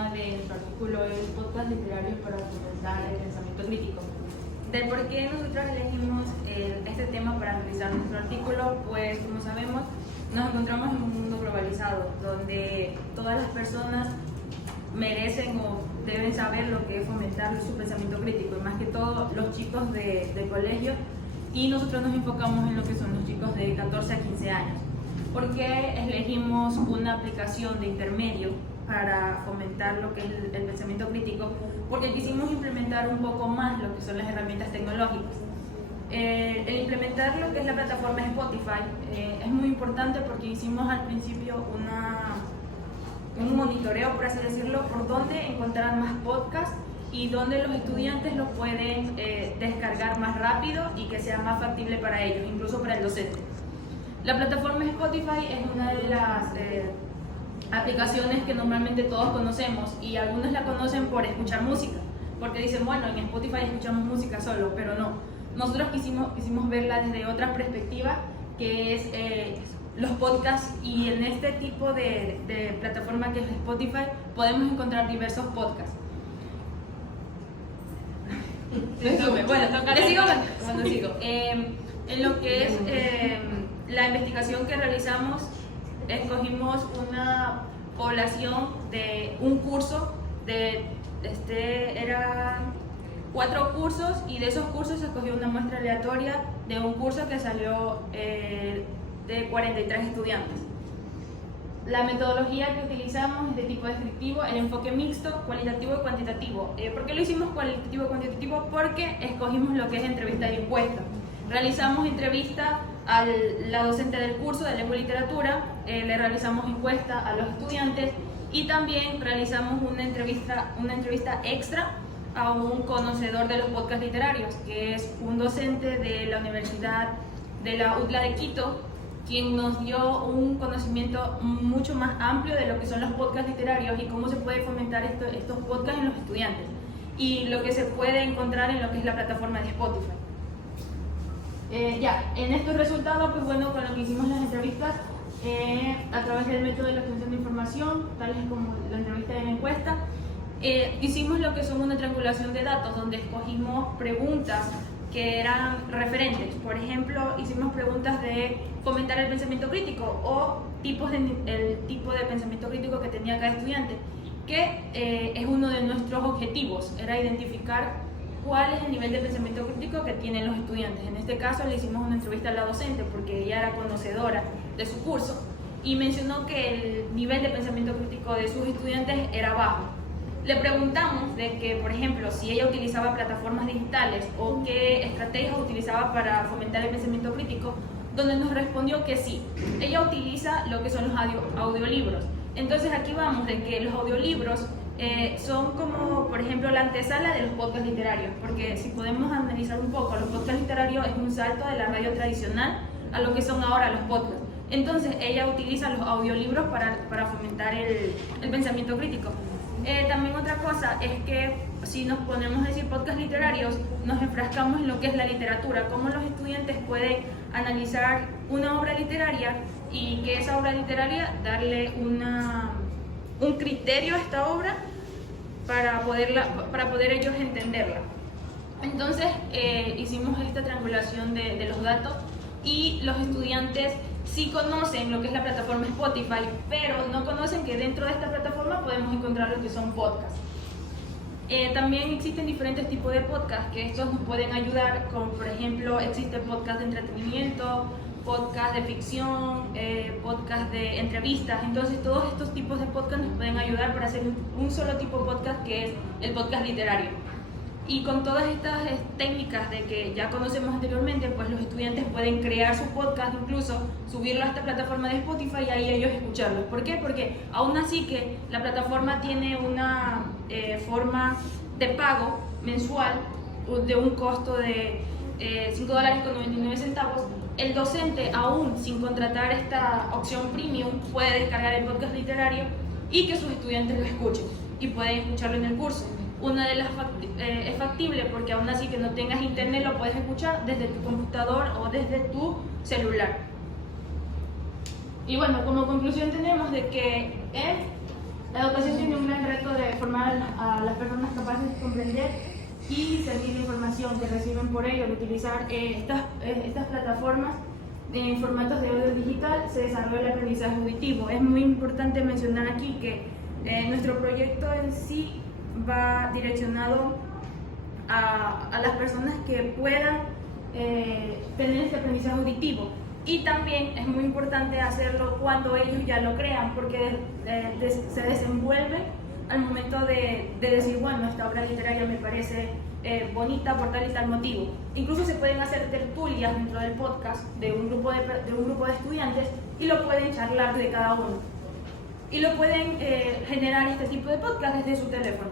tema de nuestro artículo es podcast literarios para fomentar el pensamiento crítico. De por qué nosotros elegimos este tema para realizar nuestro artículo, pues como sabemos, nos encontramos en un mundo globalizado, donde todas las personas merecen o deben saber lo que es fomentar su pensamiento crítico, y más que todo los chicos de colegio, y nosotros nos enfocamos en lo que son los chicos de 14 a 15 años. ¿Por qué elegimos una aplicación de intermedio para fomentar lo que es el pensamiento crítico? Porque quisimos implementar un poco más lo que son las herramientas tecnológicas. El implementar lo que es la plataforma Spotify es muy importante porque hicimos al principio un monitoreo, por así decirlo, por dónde encontrar más podcasts y dónde los estudiantes los pueden descargar más rápido y que sea más factible para ellos, incluso para el docente. La plataforma Spotify es una de las aplicaciones que normalmente todos conocemos, y algunos la conocen por escuchar música, porque dicen, bueno, en Spotify escuchamos música solo, pero no. Nosotros quisimos verla desde otra perspectiva, que es los podcasts, y en este tipo de plataforma que es Spotify podemos encontrar diversos podcasts. Bueno, les sigo cuando sigo. En lo que es la investigación que realizamos, escogimos una población de un curso, eran 4 cursos, y de esos cursos se escogió una muestra aleatoria de un curso que salió de 43 estudiantes. La metodología que utilizamos es de tipo descriptivo, el enfoque mixto, cualitativo y cuantitativo. ¿Por qué lo hicimos cualitativo y cuantitativo? Porque escogimos lo que es entrevista y encuesta. Realizamos entrevista a la docente del curso de lengua y literatura, le realizamos encuesta a los estudiantes, y también realizamos una entrevista extra a un conocedor de los podcasts literarios, que es un docente de la Universidad de la UTLA de Quito, quien nos dio un conocimiento mucho más amplio de lo que son los podcasts literarios y cómo se puede fomentar estos podcasts en los estudiantes, y lo que se puede encontrar en lo que es la plataforma de Spotify. En estos resultados, pues bueno, con lo que hicimos las entrevistas a través del método de la obtención de información, tales como la entrevista y la encuesta, hicimos lo que son una triangulación de datos, donde escogimos preguntas que eran referentes. Por ejemplo, hicimos preguntas de fomentar el pensamiento crítico o el tipo de pensamiento crítico que tenía cada estudiante, que es uno de nuestros objetivos, era identificar cuál es el nivel de pensamiento crítico que tienen los estudiantes. En este caso le hicimos una entrevista a la docente porque ella era conocedora de su curso y mencionó que el nivel de pensamiento crítico de sus estudiantes era bajo. Le preguntamos de que, por ejemplo, si ella utilizaba plataformas digitales o qué estrategias utilizaba para fomentar el pensamiento crítico, donde nos respondió que sí, ella utiliza lo que son los audiolibros. Entonces aquí vamos de que los audiolibros son como, por ejemplo, la antesala de los podcasts literarios, porque si podemos analizar un poco, los podcasts literarios es un salto de la radio tradicional a lo que son ahora los podcasts. Entonces ella utiliza los audiolibros para fomentar el pensamiento crítico. También otra cosa es que si nos ponemos a decir podcasts literarios, nos enfrascamos en lo que es la literatura, cómo los estudiantes pueden analizar una obra literaria y que esa obra literaria darle un criterio a esta obra para poder ellos entenderla. Entonces hicimos esta triangulación de los datos, y los estudiantes sí conocen lo que es la plataforma Spotify, pero no conocen que dentro de esta plataforma podemos encontrar lo que son podcasts. También existen diferentes tipos de podcasts que estos nos pueden ayudar, como por ejemplo existe podcast de entretenimiento, podcast de ficción, podcast de entrevistas. Entonces todos estos tipos de podcast nos pueden ayudar para hacer un solo tipo de podcast, que es el podcast literario. Y con todas estas técnicas de que ya conocemos anteriormente, pues los estudiantes pueden crear su podcast, incluso subirlo a esta plataforma de Spotify y ahí ellos escucharlos. ¿Por qué? Porque aún así que la plataforma tiene una forma de pago mensual de un costo de $5.99, el docente, aún sin contratar esta opción premium, puede descargar el podcast literario y que sus estudiantes lo escuchen y pueden escucharlo en el curso. Una de las es factible porque aún así que no tengas internet lo puedes escuchar desde tu computador o desde tu celular. Y bueno, como conclusión tenemos de que La educación tiene un gran reto de formar a las personas capaces de comprender y discernir la información que reciben por ello. Al utilizar estas plataformas en formatos de audio digital se desarrolla el aprendizaje auditivo. Es muy importante mencionar aquí que nuestro proyecto en sí va direccionado a las personas que puedan tener este aprendizaje auditivo. Y también es muy importante hacerlo cuando ellos ya lo crean, porque se desenvuelve al momento de decir, bueno, esta obra literaria me parece bonita por tal y tal motivo. Incluso se pueden hacer tertulias dentro del podcast de un grupo de estudiantes y lo pueden charlar de cada uno. Y lo pueden generar este tipo de podcast desde su teléfono.